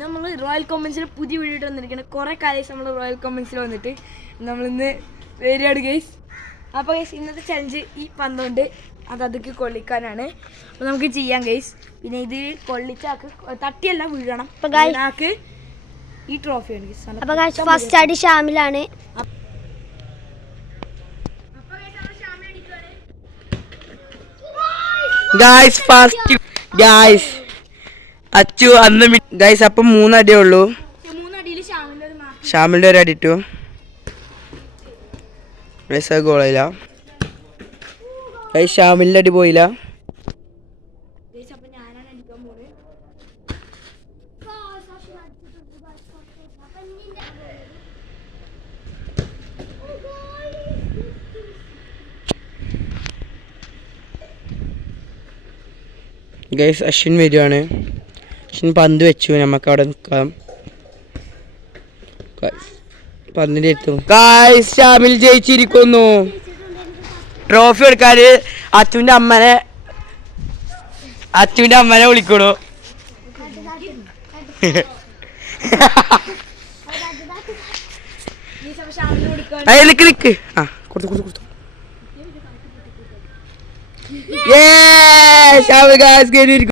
നമ്മൾ റോയൽ കോമൻസിൽ പുതിയ വീഡിയോ ഇട്ട് വന്നിരിക്കുന്നത്. കുറേ കാര്യം നമ്മൾ റോയൽ കോമൻസിൽ വന്നിട്ട് നമ്മളിന്ന് വരികയാണ് ഗൈസ്. അപ്പോൾ ഗൈസ് ഇന്നത്തെ ചലഞ്ച് ഈ പന്തുകൊണ്ട് അതൊക്കെ കൊള്ളിക്കാനാണ്. അപ്പോൾ നമുക്ക് ചെയ്യാം ഗൈസ്. പിന്നെ ഇത് കൊള്ളിച്ചാക്ക് തട്ടിയല്ല വീഴണം. ആക്ക് ഈ ട്രോഫിയാണ് ഗൈസ്. അപ്പോൾ ഗൈസ് ഫസ്റ്റ് അടി ഷാമിലാണ്. ഗൈസ് ഫസ്റ്റ് ഗൈസ് അച്ചു അന്ന് ഗൈസ് അപ്പം 3 അടിയേ ഉള്ളൂ. ഷാമിലിന്റെ ഒരു അടി ഇട്ടു. ഗൈസ് ഗോളില്ല. ഗൈസ് ഷാമിലിന്റെ അടി പോയില്ല. ഗൈസ് അശ്വിൻ വരുവാണ്. അശ്വിൻ പന്ത് വെച്ചു. നമുക്ക് അവിടെ നിൽക്കാം. പന്തിന്റെ എത്തും. ഗൈസ് ഷാമിൽ ജയിച്ചിരിക്കുന്നു. ട്രോഫി എടുക്കാൻ അച്ചുവിന്റെ അമ്മനെ വിളിക്കണു. നിക്ക് ആ കൊടുത്തു. Yeah, Shamal guys, get it.